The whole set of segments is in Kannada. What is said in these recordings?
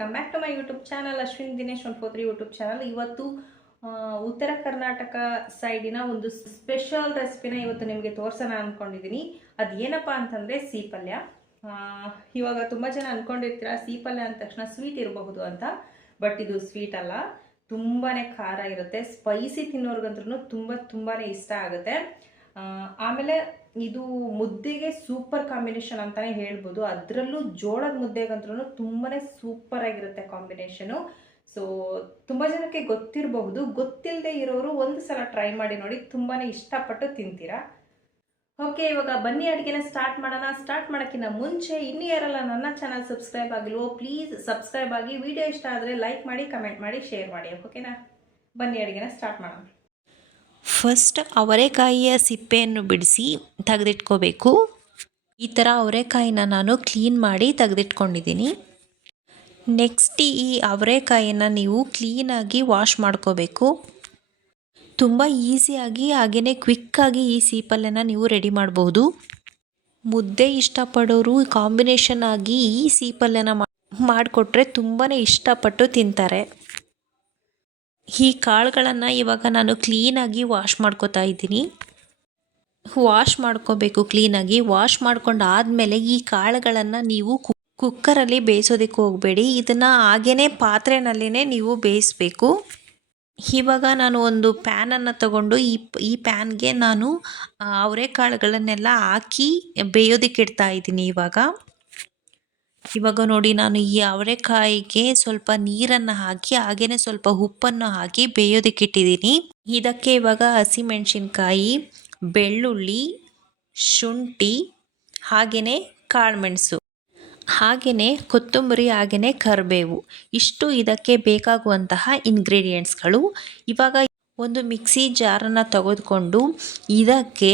Welcome back to my YouTube channel Ashwin Dinesh 143 YouTube channel. ಇವತ್ತು ಉತ್ತರ ಕರ್ನಾಟಕ ಸೈಡಿನ ಒಂದು ಸ್ಪೆಷಲ್ ರೆಸಿಪಿನ ಇವತ್ತು ನಿಮಗೆ ತೋರಿಸೋಣ ಅಂದ್ಕೊಂಡಿದ್ದೀನಿ. ಅದು ಏನಪ್ಪ ಅಂತಂದರೆ ಸೀಪಲ್ಯ. ಇವಾಗ ತುಂಬ ಜನ ಅಂದ್ಕೊಂಡಿರ್ತೀರ ಸೀಪಲ್ಯ ಅಂದ ತಕ್ಷಣ ಸ್ವೀಟ್ ಇರಬಹುದು ಅಂತ, ಬಟ್ ಇದು ಸ್ವೀಟ್ ಅಲ್ಲ, ತುಂಬಾ ಖಾರ ಇರುತ್ತೆ. ಸ್ಪೈಸಿ ತಿನ್ನೋರ್ಗಂದ್ರೂ ತುಂಬಾ ಇಷ್ಟ ಆಗುತ್ತೆ. ಆಮೇಲೆ ಇದು ಮುದ್ದೆಗೆ ಸೂಪರ್ ಕಾಂಬಿನೇಷನ್ ಅಂತಾನೆ ಹೇಳ್ಬೋದು. ಅದರಲ್ಲೂ ಜೋಳದ ಮುದ್ದೆಗಂದ್ರೂ ತುಂಬಾ ಸೂಪರ್ ಆಗಿರುತ್ತೆ ಕಾಂಬಿನೇಷನು. ಸೊ ತುಂಬ ಜನಕ್ಕೆ ಗೊತ್ತಿರಬಹುದು, ಗೊತ್ತಿಲ್ಲದೆ ಇರೋರು ಒಂದು ಸಲ ಟ್ರೈ ಮಾಡಿ ನೋಡಿ, ತುಂಬಾ ಇಷ್ಟಪಟ್ಟು ತಿಂತೀರಾ. ಓಕೆ, ಇವಾಗ ಬನ್ನಿ ಅಡುಗೆನ ಸ್ಟಾರ್ಟ್ ಮಾಡೋಣ. ಸ್ಟಾರ್ಟ್ ಮಾಡೋಕ್ಕಿಂತ ಮುಂಚೆ ಇನ್ನೂ ಯಾರಲ್ಲ ನನ್ನ ಚಾನಲ್ ಸಬ್ಸ್ಕ್ರೈಬ್ ಆಗಿಲ್ವೋ ಪ್ಲೀಸ್ ಸಬ್ಸ್ಕ್ರೈಬ್ ಆಗಿ, ವಿಡಿಯೋ ಇಷ್ಟ ಆದರೆ ಲೈಕ್ ಮಾಡಿ, ಕಮೆಂಟ್ ಮಾಡಿ, ಶೇರ್ ಮಾಡಿ. ಓಕೆನಾ, ಬನ್ನಿ ಅಡುಗೆನ ಸ್ಟಾರ್ಟ್ ಮಾಡೋಣ. ಫಸ್ಟ್ ಅವರೆಕಾಯಿಯ ಸಿಪ್ಪೆಯನ್ನು ಬಿಡಿಸಿ ತೆಗೆದಿಟ್ಕೋಬೇಕು. ಈ ಥರ ಅವರೆಕಾಯಿನ ನಾನು ಕ್ಲೀನ್ ಮಾಡಿ ತೆಗೆದಿಟ್ಕೊಂಡಿದ್ದೀನಿ. ನೆಕ್ಸ್ಟ್ ಈ ಅವರೆಕಾಯಿನ ನೀವು ಕ್ಲೀನಾಗಿ ವಾಶ್ ಮಾಡ್ಕೋಬೇಕು. ತುಂಬ ಈಸಿಯಾಗಿ ಹಾಗೆಯೇ ಕ್ವಿಕ್ಕಾಗಿ ಈ ಸೀಪಲ್ಯನ ನೀವು ರೆಡಿ ಮಾಡಬಹುದು. ಮುದ್ದೆ ಇಷ್ಟಪಡೋರು ಕಾಂಬಿನೇಷನ್ ಆಗಿ ಈ ಸೀಪಲ್ಯನ ಮಾಡಿಕೊಟ್ರೆ ತುಂಬಾ ಇಷ್ಟಪಟ್ಟು ತಿಂತಾರೆ. ಈ ಕಾಳುಗಳನ್ನು ಇವಾಗ ನಾನು ಕ್ಲೀನಾಗಿ ವಾಶ್ ಮಾಡ್ಕೋತಾ ಇದ್ದೀನಿ. ವಾಶ್ ಮಾಡ್ಕೋಬೇಕು ಕ್ಲೀನಾಗಿ. ವಾಶ್ ಮಾಡ್ಕೊಂಡಾದಮೇಲೆ ಈ ಕಾಳುಗಳನ್ನು ನೀವು ಕುಕ್ಕರಲ್ಲಿ ಬೇಯಿಸೋದಕ್ಕೆ ಹೋಗಬೇಡಿ, ಇದನ್ನು ಹಾಗೇ ಪಾತ್ರೆನಲ್ಲಿನೇ ನೀವು ಬೇಯಿಸಬೇಕು. ಇವಾಗ ನಾನು ಒಂದು ಪ್ಯಾನನ್ನು ತಗೊಂಡು ಈ ಪ್ಯಾನ್ಗೆ ನಾನು ಅವರೆಕಾಳುಗಳನ್ನೆಲ್ಲ ಹಾಕಿ ಬೇಯೋದಕ್ಕೆ ಇಡ್ತಾ ಇದ್ದೀನಿ. ಇವಾಗ ನೋಡಿ, ನಾನು ಈ ಅವರೆಕಾಯಿಗೆ ಸ್ವಲ್ಪ ನೀರನ್ನು ಹಾಕಿ ಹಾಗೆಯೇ ಸ್ವಲ್ಪ ಉಪ್ಪನ್ನು ಹಾಕಿ ಬೇಯೋದಕ್ಕೆ ಇಟ್ಟಿದ್ದೀನಿ. ಇದಕ್ಕೆ ಇವಾಗ ಹಸಿಮೆಣಸಿನ್ಕಾಯಿ, ಬೆಳ್ಳುಳ್ಳಿ, ಶುಂಠಿ, ಹಾಗೆಯೇ ಕಾಳುಮೆಣಸು, ಹಾಗೆಯೇ ಕೊತ್ತಂಬರಿ, ಹಾಗೆಯೇ ಕರಿಬೇವು, ಇಷ್ಟು ಇದಕ್ಕೆ ಬೇಕಾಗುವಂತಹ ಇಂಗ್ರೀಡಿಯೆಂಟ್ಸ್ಗಳು. ಇವಾಗ ಒಂದು ಮಿಕ್ಸಿ ಜಾರನ್ನು ತೆಗೆದುಕೊಂಡು ಇದಕ್ಕೆ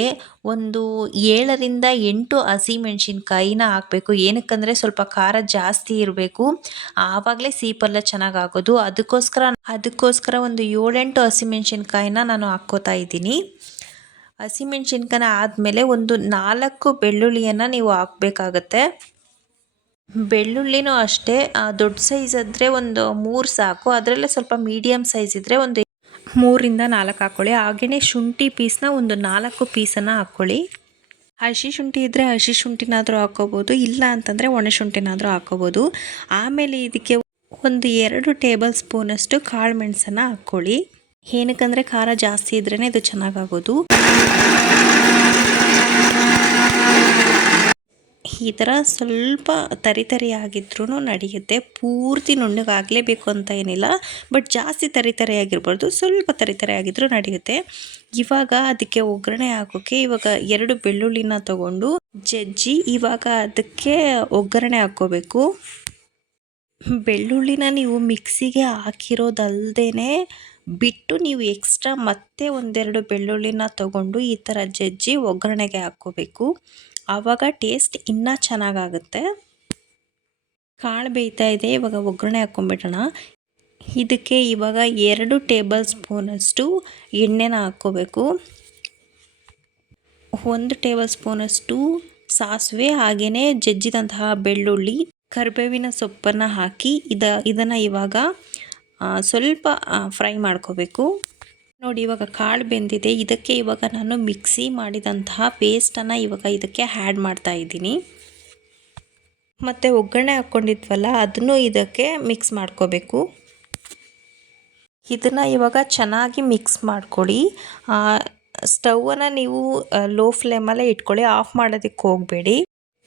ಒಂದು 7ರಿಂದ 8 ಹಸಿಮೆಣಸಿನ್ಕಾಯಿನ ಹಾಕಬೇಕು. ಏನಕ್ಕಂದರೆ ಸ್ವಲ್ಪ ಖಾರ ಜಾಸ್ತಿ ಇರಬೇಕು, ಆವಾಗಲೇ ಸೀಪಲ್ಯ ಚೆನ್ನಾಗಾಗೋದು. ಅದಕ್ಕೋಸ್ಕರ ಒಂದು 7-8 ಹಸಿಮೆಣಸಿನ್ಕಾಯಿನ ನಾನು ಹಾಕ್ಕೋತಾ ಇದ್ದೀನಿ. ಹಸಿಮೆಣಸಿನ್ಕಾಯಿನ ಆದಮೇಲೆ ಒಂದು 4 ಬೆಳ್ಳುಳ್ಳಿಯನ್ನು ನೀವು ಹಾಕಬೇಕಾಗತ್ತೆ. ಬೆಳ್ಳುಳ್ಳಿನೂ ಅಷ್ಟೇ, ದೊಡ್ಡ ಸೈಜ್ ಆದರೆ ಒಂದು 3 ಸಾಕು, ಅದರಲ್ಲೇ ಸ್ವಲ್ಪ ಮೀಡಿಯಮ್ ಸೈಜ್ ಇದ್ದರೆ ಒಂದು 3ರಿಂದ 4 ಹಾಕ್ಕೊಳ್ಳಿ. ಹಾಗೆಯೇ ಶುಂಠಿ ಪೀಸ್ನ ಒಂದು 4 ಪೀಸನ್ನು ಹಾಕ್ಕೊಳ್ಳಿ. ಹಸಿ ಶುಂಠಿ ಇದ್ದರೆ ಹಸಿ ಶುಂಠಿನಾದರೂ ಹಾಕ್ಕೋಬೋದು, ಇಲ್ಲ ಅಂತಂದರೆ ಒಣ ಶುಂಠಿನಾದರೂ ಹಾಕ್ಕೋಬೋದು. ಆಮೇಲೆ ಇದಕ್ಕೆ ಒಂದು 2 ಟೇಬಲ್ ಸ್ಪೂನಷ್ಟು ಕಾಳು ಮೆಣಸನ್ನು ಹಾಕ್ಕೊಳ್ಳಿ. ಏನಕ್ಕಂದರೆ ಖಾರ ಜಾಸ್ತಿ ಇದ್ರೇ ಇದು ಚೆನ್ನಾಗಾಗೋದು. ಈ ಥರ ಸ್ವಲ್ಪ ತರಿತರಿಯಾಗಿದ್ರೂ ನಡೆಯುತ್ತೆ, ಪೂರ್ತಿ ನುಣ್ಣಗಾಗಲೇಬೇಕು ಅಂತ ಏನಿಲ್ಲ, ಬಟ್ ಜಾಸ್ತಿ ತರಿತರಿಯಾಗಿರ್ಬಾರ್ದು, ಸ್ವಲ್ಪ ತರಿತರಿಯಾಗಿದ್ರೂ ನಡೆಯುತ್ತೆ. ಇವಾಗ ಅದಕ್ಕೆ ಒಗ್ಗರಣೆ ಹಾಕೋಕ್ಕೆ ಇವಾಗ 2 ಬೆಳ್ಳುಳ್ಳಿನ ತಗೊಂಡು ಜಜ್ಜಿ ಇವಾಗ ಅದಕ್ಕೆ ಒಗ್ಗರಣೆ ಹಾಕ್ಕೋಬೇಕು. ಬೆಳ್ಳುಳ್ಳಿನ ನೀವು ಮಿಕ್ಸಿಗೆ ಹಾಕಿರೋದಲ್ದೇ ಬಿಟ್ಟು ನೀವು ಎಕ್ಸ್ಟ್ರಾ ಮತ್ತೆ 1-2 ಬೆಳ್ಳುಳ್ಳಿನ ತಗೊಂಡು ಈ ಥರ ಜಜ್ಜಿ ಒಗ್ಗರಣೆಗೆ ಹಾಕ್ಕೋಬೇಕು. ಆವಾಗ ಟೇಸ್ಟ್ ಇನ್ನೂ ಚೆನ್ನಾಗಾಗುತ್ತೆ. ಕಾಳು ಬೇಯ್ತಾ ಇದೆ, ಇವಾಗ ಒಗ್ಗರಣೆ ಹಾಕ್ಕೊಂಬಿಡೋಣ. ಇದಕ್ಕೆ ಇವಾಗ 2 ಟೇಬಲ್ ಸ್ಪೂನಷ್ಟು ಎಣ್ಣೆನ ಹಾಕ್ಕೋಬೇಕು. 1 ಟೇಬಲ್ ಸ್ಪೂನಷ್ಟು ಸಾಸಿವೆ, ಹಾಗೆಯೇ ಜಜ್ಜಿದಂತಹ ಬೆಳ್ಳುಳ್ಳಿ, ಕರಿಬೇವಿನ ಸೊಪ್ಪನ್ನು ಹಾಕಿ ಇದನ್ನು ಇವಾಗ ಸ್ವಲ್ಪ ಫ್ರೈ ಮಾಡ್ಕೋಬೇಕು. ನೋಡಿ, ಇವಾಗ ಕಾಳು ಬೆಂದಿದೆ. ಇದಕ್ಕೆ ಇವಾಗ ನಾನು ಮಿಕ್ಸಿ ಮಾಡಿದಂತಹ ಪೇಸ್ಟನ್ನು ಇವಾಗ ಇದಕ್ಕೆ ಆ್ಯಡ್ ಮಾಡ್ತಾ ಇದ್ದೀನಿ. ಮತ್ತು ಒಗ್ಗರಣೆ ಹಾಕ್ಕೊಂಡಿದ್ವಲ್ಲ ಅದನ್ನು ಇದಕ್ಕೆ ಮಿಕ್ಸ್ ಮಾಡ್ಕೋಬೇಕು. ಇದನ್ನು ಇವಾಗ ಚೆನ್ನಾಗಿ ಮಿಕ್ಸ್ ಮಾಡ್ಕೊಳ್ಳಿ. ಸ್ಟವನ್ನು ನೀವು ಲೋ ಫ್ಲೇಮಲ್ಲೇ ಇಟ್ಕೊಳ್ಳಿ, ಆಫ್ ಮಾಡೋದಕ್ಕೆ ಹೋಗಬೇಡಿ.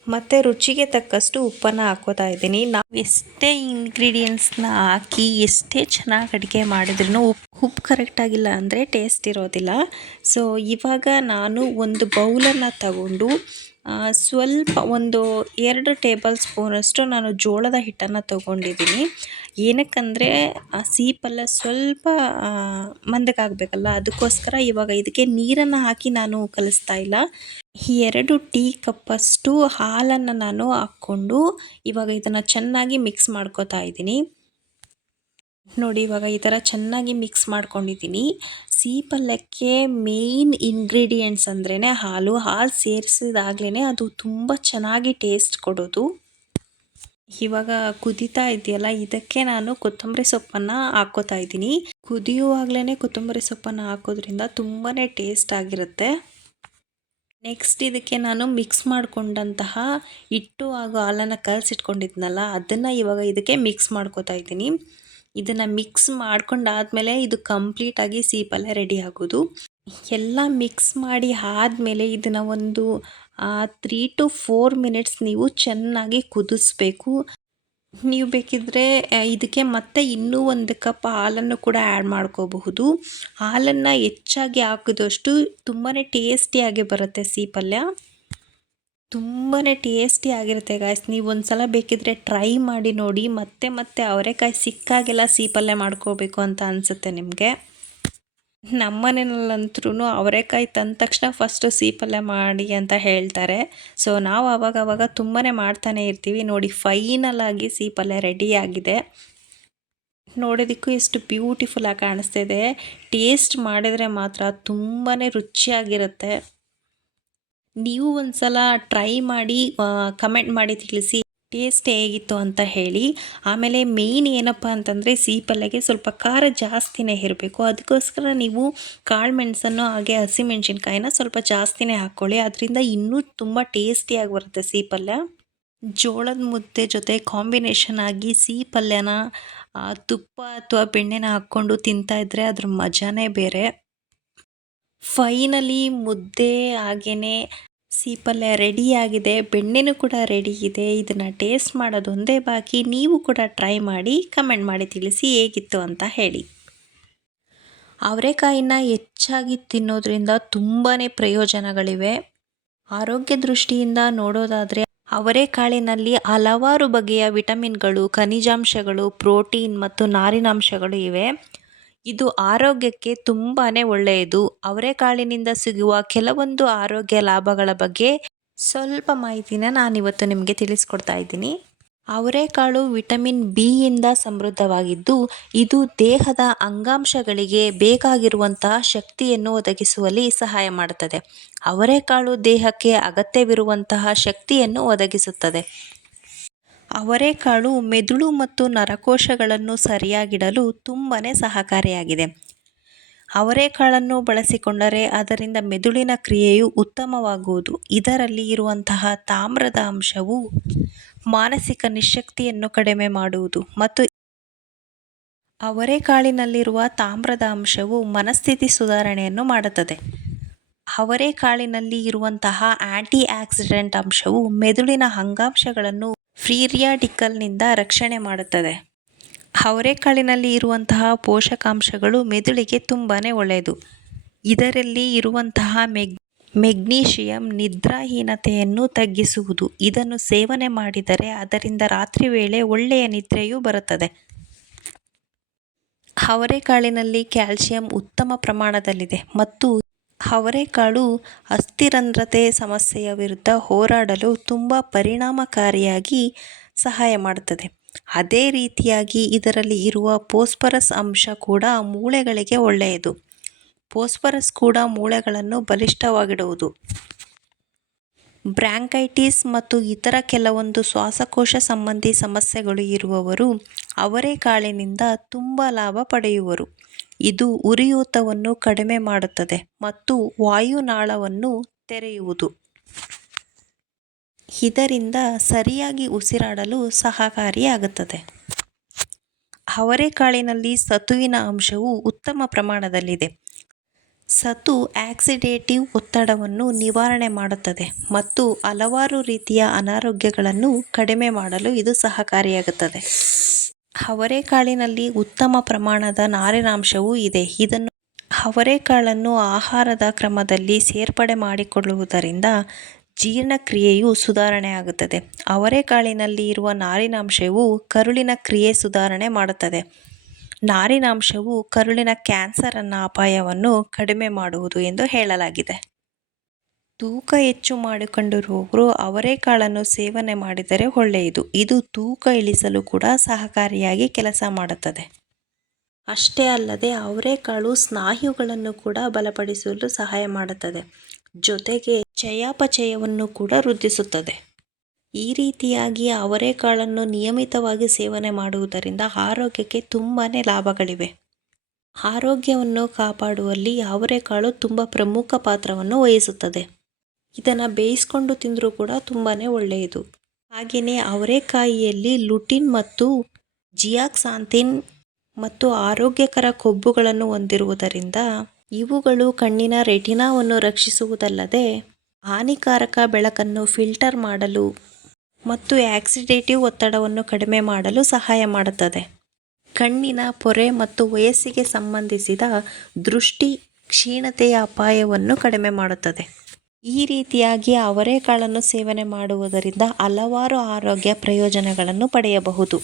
ಮತ್ತು ರುಚಿಗೆ ತಕ್ಕಷ್ಟು ಉಪ್ಪನ್ನು ಹಾಕ್ಕೋತಾ ಇದ್ದೀನಿ. ನಾವು ಎಷ್ಟೇ ಇಂಗ್ರೀಡಿಯೆಂಟ್ಸ್ನ ಹಾಕಿ ಎಷ್ಟೇ ಚೆನ್ನಾಗಿ ಅಡುಗೆ ಮಾಡಿದ್ರೂ ಉಪ್ಪು ಕರೆಕ್ಟಾಗಿಲ್ಲ ಅಂದರೆ ಟೇಸ್ಟ್ ಇರೋದಿಲ್ಲ. ಸೊ ಇವಾಗ ನಾನು ಒಂದು ಬೌಲನ್ನು ತಗೊಂಡು ಸ್ವಲ್ಪ ಒಂದು 2 ಟೇಬಲ್ ಸ್ಪೂನಷ್ಟು ನಾನು ಜೋಳದ ಹಿಟ್ಟನ್ನು ತೊಗೊಂಡಿದ್ದೀನಿ. ಏನಕ್ಕಂದರೆ ಸೀಪಲ್ಯ ಸ್ವಲ್ಪ ಮಂದಕ್ಕಾಗಬೇಕಲ್ಲ, ಅದಕ್ಕೋಸ್ಕರ ಇವಾಗ ಇದಕ್ಕೆ ನೀರನ್ನು ಹಾಕಿ ನಾನು ಕಲಿಸ್ತಾ ಇಲ್ಲ. 2 ಟೀ ಕಪ್ಪಷ್ಟು ಹಾಲನ್ನು ನಾನು ಹಾಕ್ಕೊಂಡು ಇವಾಗ ಇದನ್ನು ಚೆನ್ನಾಗಿ ಮಿಕ್ಸ್ ಮಾಡ್ಕೋತಾ ಇದ್ದೀನಿ. ನೋಡಿ, ಇವಾಗ ಈ ಥರ ಚೆನ್ನಾಗಿ ಮಿಕ್ಸ್ ಮಾಡ್ಕೊಂಡಿದ್ದೀನಿ. ಸೀಪಲ್ಯಕ್ಕೆ ಮೇಯ್ನ್ ಇಂಗ್ರೀಡಿಯೆಂಟ್ಸ್ ಅಂದ್ರೇ ಹಾಲು ಸೇರಿಸಿದಾಗಲೇ ಅದು ತುಂಬ ಚೆನ್ನಾಗಿ ಟೇಸ್ಟ್ ಕೊಡೋದು. ಇವಾಗ ಕುದೀತಾ ಇದೆಯಲ್ಲ, ಇದಕ್ಕೆ ನಾನು ಕೊತ್ತಂಬರಿ ಸೊಪ್ಪನ್ನು ಹಾಕ್ಕೋತಾ ಇದ್ದೀನಿ. ಕುದಿಯುವಾಗಲೇ ಕೊತ್ತಂಬರಿ ಸೊಪ್ಪನ್ನು ಹಾಕೋದ್ರಿಂದ ತುಂಬಾ ಟೇಸ್ಟ್ ಆಗಿರುತ್ತೆ. ನೆಕ್ಸ್ಟ್ ಇದಕ್ಕೆ ನಾನು ಮಿಕ್ಸ್ ಮಾಡಿಕೊಂಡಂತಹ ಹಿಟ್ಟು ಹಾಗೂ ಹಾಲನ್ನು ಕಲಸಿಟ್ಕೊಂಡಿದ್ನಲ್ಲ, ಅದನ್ನು ಇವಾಗ ಇದಕ್ಕೆ ಮಿಕ್ಸ್ ಮಾಡ್ಕೋತಾ ಇದ್ದೀನಿ. ಇದನ್ನು ಮಿಕ್ಸ್ ಮಾಡ್ಕೊಂಡಾದ್ಮೇಲೆ ಇದು ಕಂಪ್ಲೀಟಾಗಿ ಸಿಹಿ ಪಲ್ಯ ರೆಡಿ ಆಗೋದು. ಎಲ್ಲ ಮಿಕ್ಸ್ ಮಾಡಿ ಆದಮೇಲೆ ಇದನ್ನು ಒಂದು 3 to 4 ಮಿನಿಟ್ಸ್ ನೀವು ಚೆನ್ನಾಗಿ ಕುದಿಸ್ಬೇಕು. ನೀವು ಬೇಕಿದ್ರೆ ಇದಕ್ಕೆ ಮತ್ತೆ ಇನ್ನೂ 1 ಕಪ್ ಹಾಲನ್ನು ಕೂಡ ಆ್ಯಡ್ ಮಾಡ್ಕೋಬಹುದು. ಹಾಲನ್ನು ಹೆಚ್ಚಾಗಿ ಹಾಕಿದಷ್ಟು ತುಂಬಾ ಟೇಸ್ಟಿಯಾಗಿ ಬರುತ್ತೆ ಸಿಹಿ ಪಲ್ಯ. ತುಂಬಾ ಟೇಸ್ಟಿ ಆಗಿರುತ್ತೆ ಗಾಯ್ಸ್. ನೀವು ಒಂದ್ಸಲ ಬೇಕಿದ್ರೆ ಟ್ರೈ ಮಾಡಿ ನೋಡಿ. ಮತ್ತೆ ಮತ್ತೆ ಅವರೆಕಾಯಿ ಸಿಕ್ಕಾಗೆಲ್ಲ ಸಿಹಿ ಪಲ್ಯ ಮಾಡ್ಕೋಬೇಕು ಅಂತ ಅನಿಸುತ್ತೆ ನಿಮಗೆ. ನಮ್ಮನೆಯಲ್ಲಂತೂ ಅವರೆಕಾಯಿ ತಂದ ತಕ್ಷಣ ಫಸ್ಟು ಸಿಹಿ ಪಲ್ಯ ಮಾಡಿ ಅಂತ ಹೇಳ್ತಾರೆ. ಸೊ ನಾವು ಆವಾಗವಾಗ ತುಂಬಾ ಮಾಡ್ತಾನೆ ಇರ್ತೀವಿ. ನೋಡಿ, ಫೈನಲ್ ಆಗಿ ಸಿಹಿ ಪಲ್ಯ ರೆಡಿಯಾಗಿದೆ. ನೋಡೋದಕ್ಕೂ ಎಷ್ಟು ಬ್ಯೂಟಿಫುಲ್ಲಾಗಿ ಕಾಣಿಸ್ತಾ ಇದೆ. ಟೇಸ್ಟ್ ಮಾಡಿದ್ರೆ ಮಾತ್ರ ತುಂಬಾ ರುಚಿಯಾಗಿರುತ್ತೆ. ನೀವು ಒಂದ್ಸಲ ಟ್ರೈ ಮಾಡಿ ಕಮೆಂಟ್ ಮಾಡಿ ತಿಳಿಸಿ ಟೇಸ್ಟ್ ಹೇಗಿತ್ತು ಅಂತ ಹೇಳಿ. ಆಮೇಲೆ ಮೇಯ್ನ್ ಏನಪ್ಪ ಅಂತಂದರೆ ಸಿಹಿ ಪಲ್ಯಗೆ ಸ್ವಲ್ಪ ಖಾರ ಜಾಸ್ತಿನೇ ಇರಬೇಕು. ಅದಕ್ಕೋಸ್ಕರ ನೀವು ಕಾಳು ಮೆಣಸನ್ನು ಹಾಗೆ ಹಸಿಮೆಣ್ಸಿನ್ಕಾಯಿನ ಸ್ವಲ್ಪ ಜಾಸ್ತಿನೇ ಹಾಕ್ಕೊಳ್ಳಿ. ಅದರಿಂದ ಇನ್ನೂ ತುಂಬ ಟೇಸ್ಟಿಯಾಗಿ ಬರುತ್ತೆ ಸಿಹಿ ಪಲ್ಯ. ಜೋಳದ ಮುದ್ದೆ ಜೊತೆ ಕಾಂಬಿನೇಷನ್ ಆಗಿ ಸಿಹಿ ಪಲ್ಯನ ತುಪ್ಪ ಅಥವಾ ಬೆಣ್ಣೆನ ಹಾಕ್ಕೊಂಡು ತಿಂತಾಯಿದ್ರೆ ಅದ್ರ ಮಜಾನೇ ಬೇರೆ. ಫೈನಲಿ ಮುದ್ದೆ ಹಾಗೆಯೇ ಸಿಹಿ ಪಲ್ಯ ರೆಡಿಯಾಗಿದೆ. ಬೆಣ್ಣೆನೂ ಕೂಡ ರೆಡಿ ಇದೆ. ಇದನ್ನು ಟೇಸ್ಟ್ ಮಾಡೋದೊಂದೇ ಬಾಕಿ. ನೀವು ಕೂಡ ಟ್ರೈ ಮಾಡಿ ಕಮೆಂಟ್ ಮಾಡಿ ತಿಳಿಸಿ ಹೇಗಿತ್ತು ಅಂತ ಹೇಳಿ. ಅವರೆಕಾಯಿನ ಹೆಚ್ಚಾಗಿ ತಿನ್ನೋದ್ರಿಂದ ತುಂಬಾ ಪ್ರಯೋಜನಗಳಿವೆ. ಆರೋಗ್ಯ ದೃಷ್ಟಿಯಿಂದ ನೋಡೋದಾದರೆ ಅವರೆಕಾಳಿನಲ್ಲಿ ಹಲವಾರು ಬಗೆಯ ವಿಟಮಿನ್ಗಳು, ಖನಿಜಾಂಶಗಳು, ಪ್ರೋಟೀನ್ ಮತ್ತು ನಾರಿನಾಂಶಗಳು ಇವೆ. ಇದು ಆರೋಗ್ಯಕ್ಕೆ ತುಂಬಾ ಒಳ್ಳೆಯದು. ಅವರೆಕಾಳಿನಿಂದ ಸಿಗುವ ಕೆಲವೊಂದು ಆರೋಗ್ಯ ಲಾಭಗಳ ಬಗ್ಗೆ ಸ್ವಲ್ಪ ಮಾಹಿತಿನ ನಾನಿವತ್ತು ನಿಮಗೆ ತಿಳಿಸ್ಕೊಡ್ತಾ ಇದ್ದೀನಿ. ಅವರೆಕಾಳು ವಿಟಮಿನ್ ಬಿ ಯಿಂದ ಸಮೃದ್ಧವಾಗಿದ್ದು, ಇದು ದೇಹದ ಅಂಗಾಂಶಗಳಿಗೆ ಬೇಕಾಗಿರುವಂತಹ ಶಕ್ತಿಯನ್ನು ಒದಗಿಸುವಲ್ಲಿ ಸಹಾಯ ಮಾಡುತ್ತದೆ. ಅವರೆಕಾಳು ದೇಹಕ್ಕೆ ಅಗತ್ಯವಿರುವಂತಹ ಶಕ್ತಿಯನ್ನು ಒದಗಿಸುತ್ತದೆ. ಅವರೆಕಾಳು ಮೆದುಳು ಮತ್ತು ನರಕೋಶಗಳನ್ನು ಸರಿಯಾಗಿಡಲು ತುಂಬಾ ಸಹಕಾರಿಯಾಗಿದೆ. ಅವರೆಕಾಳನ್ನು ಬಳಸಿಕೊಂಡರೆ ಅದರಿಂದ ಮೆದುಳಿನ ಕ್ರಿಯೆಯು ಉತ್ತಮವಾಗುವುದು. ಇದರಲ್ಲಿ ಇರುವಂತಹ ತಾಮ್ರದ ಅಂಶವು ಮಾನಸಿಕ ನಿಶ್ಶಕ್ತಿಯನ್ನು ಕಡಿಮೆ ಮಾಡುವುದು ಮತ್ತು ಅವರೆಕಾಳಿನಲ್ಲಿರುವ ತಾಮ್ರದ ಅಂಶವು ಮನಸ್ಥಿತಿ ಸುಧಾರಣೆಯನ್ನು ಮಾಡುತ್ತದೆ. ಅವರೆಕಾಳಿನಲ್ಲಿ ಇರುವಂತಹ ಆ್ಯಂಟಿ ಆಕ್ಸಿಡೆಂಟ್ ಅಂಶವು ಮೆದುಳಿನ ಅಂಗಾಂಶಗಳನ್ನು ಫ್ರೀ ರ್ಯಾಡಿಕಲ್ನಿಂದ ರಕ್ಷಣೆ ಮಾಡುತ್ತದೆ. ಅವರೆಕಾಳಿನಲ್ಲಿ ಇರುವಂತಹ ಪೋಷಕಾಂಶಗಳು ಮೆದುಳಿಗೆ ತುಂಬಾ ಒಳ್ಳೆಯದು. ಇದರಲ್ಲಿ ಇರುವಂತಹ ಮೆಗ್ನೀಷಿಯಂ ನಿದ್ರಾಹೀನತೆಯನ್ನು ತಗ್ಗಿಸುವುದು. ಇದನ್ನು ಸೇವನೆ ಮಾಡಿದರೆ ಅದರಿಂದ ರಾತ್ರಿ ವೇಳೆ ಒಳ್ಳೆಯ ನಿದ್ರೆಯೂ ಬರುತ್ತದೆ. ಅವರೆಕಾಳಿನಲ್ಲಿ ಕ್ಯಾಲ್ಸಿಯಂ ಉತ್ತಮ ಪ್ರಮಾಣದಲ್ಲಿದೆ ಮತ್ತು ಅವರೆಕಾಳು ಅಸ್ಥಿರಂಧ್ರತೆ ಸಮಸ್ಯೆಯ ವಿರುದ್ಧ ಹೋರಾಡಲು ತುಂಬ ಪರಿಣಾಮಕಾರಿಯಾಗಿ ಸಹಾಯ ಮಾಡುತ್ತದೆ. ಅದೇ ರೀತಿಯಾಗಿ ಇದರಲ್ಲಿ ಇರುವ ಫಾಸ್ಫರಸ್ ಅಂಶ ಕೂಡ ಮೂಳೆಗಳಿಗೆ ಒಳ್ಳೆಯದು. ಫಾಸ್ಫರಸ್ ಕೂಡ ಮೂಳೆಗಳನ್ನು ಬಲಿಷ್ಠವಾಗಿಡುವುದು. ಬ್ರಾಂಕೈಟಿಸ್ ಮತ್ತು ಇತರ ಕೆಲವೊಂದು ಶ್ವಾಸಕೋಶ ಸಂಬಂಧಿ ಸಮಸ್ಯೆಗಳು ಇರುವವರು ಅವರೆಕಾಳಿನಿಂದ ತುಂಬ ಲಾಭ ಪಡೆಯುವರು. ಇದು ಉರಿಯೂತವನ್ನು ಕಡಿಮೆ ಮಾಡುತ್ತದೆ ಮತ್ತು ವಾಯುನಾಳವನ್ನು ತೆರೆಯುವುದು. ಇದರಿಂದ ಸರಿಯಾಗಿ ಉಸಿರಾಡಲು ಸಹಕಾರಿಯಾಗುತ್ತದೆ. ಅವರೆಕಾಳಿನಲ್ಲಿ ಸತುವಿನ ಅಂಶವು ಉತ್ತಮ ಪ್ರಮಾಣದಲ್ಲಿದೆ. ಸತು ಆಕ್ಸಿಡೇಟಿವ್ ಒತ್ತಡವನ್ನು ನಿವಾರಣೆ ಮಾಡುತ್ತದೆ ಮತ್ತು ಹಲವಾರು ರೀತಿಯ ಅನಾರೋಗ್ಯಗಳನ್ನು ಕಡಿಮೆ ಮಾಡಲು ಇದು ಸಹಕಾರಿಯಾಗುತ್ತದೆ. ಅವರೆಕಾಳಿನಲ್ಲಿ ಉತ್ತಮ ಪ್ರಮಾಣದ ನಾರಿನಾಂಶವೂ ಇದೆ. ಅವರೆಕಾಳನ್ನು ಆಹಾರದ ಕ್ರಮದಲ್ಲಿ ಸೇರ್ಪಡೆ ಮಾಡಿಕೊಳ್ಳುವುದರಿಂದ ಜೀರ್ಣಕ್ರಿಯೆಯು ಸುಧಾರಣೆಯಾಗುತ್ತದೆ. ಅವರೆಕಾಳಿನಲ್ಲಿ ಇರುವ ನಾರಿನಾಂಶವು ಕರುಳಿನ ಕ್ರಿಯೆ ಸುಧಾರಣೆ ಮಾಡುತ್ತದೆ. ನಾರಿನಾಂಶವು ಕರುಳಿನ ಕ್ಯಾನ್ಸರ್ ಅಪಾಯವನ್ನು ಕಡಿಮೆ ಮಾಡುವುದು ಎಂದು ಹೇಳಲಾಗಿದೆ. ತೂಕ ಹೆಚ್ಚು ಮಾಡಿಕೊಂಡಿರುವವರು ಅವರೆಕಾಳನ್ನು ಸೇವನೆ ಮಾಡಿದರೆ ಒಳ್ಳೆಯದು. ಇದು ತೂಕ ಇಳಿಸಲು ಕೂಡ ಸಹಕಾರಿಯಾಗಿ ಕೆಲಸ ಮಾಡುತ್ತದೆ. ಅಷ್ಟೇ ಅಲ್ಲದೆ ಅವರೆಕಾಳು ಸ್ನಾಯುಗಳನ್ನು ಕೂಡ ಬಲಪಡಿಸಲು ಸಹಾಯ ಮಾಡುತ್ತದೆ. ಜೊತೆಗೆ ಚಯಾಪಚಯವನ್ನು ಕೂಡ ವೃದ್ಧಿಸುತ್ತದೆ. ಈ ರೀತಿಯಾಗಿ ಅವರೆಕಾಳನ್ನು ನಿಯಮಿತವಾಗಿ ಸೇವನೆ ಮಾಡುವುದರಿಂದ ಆರೋಗ್ಯಕ್ಕೆ ತುಂಬಾ ಲಾಭಗಳಿವೆ. ಆರೋಗ್ಯವನ್ನು ಕಾಪಾಡುವಲ್ಲಿ ಅವರೆಕಾಳು ತುಂಬ ಪ್ರಮುಖ ಪಾತ್ರವನ್ನು ವಹಿಸುತ್ತದೆ. ಇದನ್ನು ಬೇಯಿಸ್ಕೊಂಡು ತಿಂದರೂ ಕೂಡ ತುಂಬಾ ಒಳ್ಳೆಯದು. ಹಾಗೆಯೇ ಅವರೆಕಾಯಿಯಲ್ಲಿ ಲುಟಿನ್ ಮತ್ತು ಜಿಯಾಕ್ಸಾಂಥಿನ್ ಮತ್ತು ಆರೋಗ್ಯಕರ ಕೊಬ್ಬುಗಳನ್ನು ಹೊಂದಿರುವುದರಿಂದ ಇವುಗಳು ಕಣ್ಣಿನ ರೆಟಿನಾವನ್ನು ರಕ್ಷಿಸುವುದಲ್ಲದೆ ಹಾನಿಕಾರಕ ಬೆಳಕನ್ನು ಫಿಲ್ಟರ್ ಮಾಡಲು ಮತ್ತು ಆಕ್ಸಿಡೇಟಿವ್ ಒತ್ತಡವನ್ನು ಕಡಿಮೆ ಮಾಡಲು ಸಹಾಯ ಮಾಡುತ್ತದೆ. ಕಣ್ಣಿನ ಪೊರೆ ಮತ್ತು ವಯಸ್ಸಿಗೆ ಸಂಬಂಧಿಸಿದ ದೃಷ್ಟಿ ಕ್ಷೀಣತೆಯ ಅಪಾಯವನ್ನು ಕಡಿಮೆ ಮಾಡುತ್ತದೆ. ಈ ರೀತಿಯಾಗಿ ಅವರೆಕಾಳನ್ನು ಸೇವನೆ ಮಾಡುವುದರಿಂದ ಹಲವಾರು ಆರೋಗ್ಯ ಪ್ರಯೋಜನಗಳನ್ನು ಪಡೆಯಬಹುದು.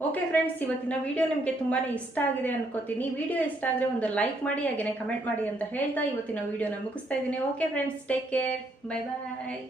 ಓಕೆ ಫ್ರೆಂಡ್ಸ್, ಇವತ್ತಿನ ವಿಡಿಯೋ ನಿಮಗೆ ತುಂಬಾ ಇಷ್ಟ ಆಗಿದೆ ಅನ್ಕೋತೀನಿ. ವಿಡಿಯೋ ಇಷ್ಟ ಆದರೆ ಒಂದು ಲೈಕ್ ಮಾಡಿ, ಹಾಗೆಯೇ ಕಮೆಂಟ್ ಮಾಡಿ ಅಂತ ಹೇಳ್ತಾ ಇವತ್ತಿನ ವಿಡಿಯೋನ ಮುಗಿಸ್ತಾ ಇದ್ದೀನಿ. Okay friends, take care, bye ಬಾಯ್.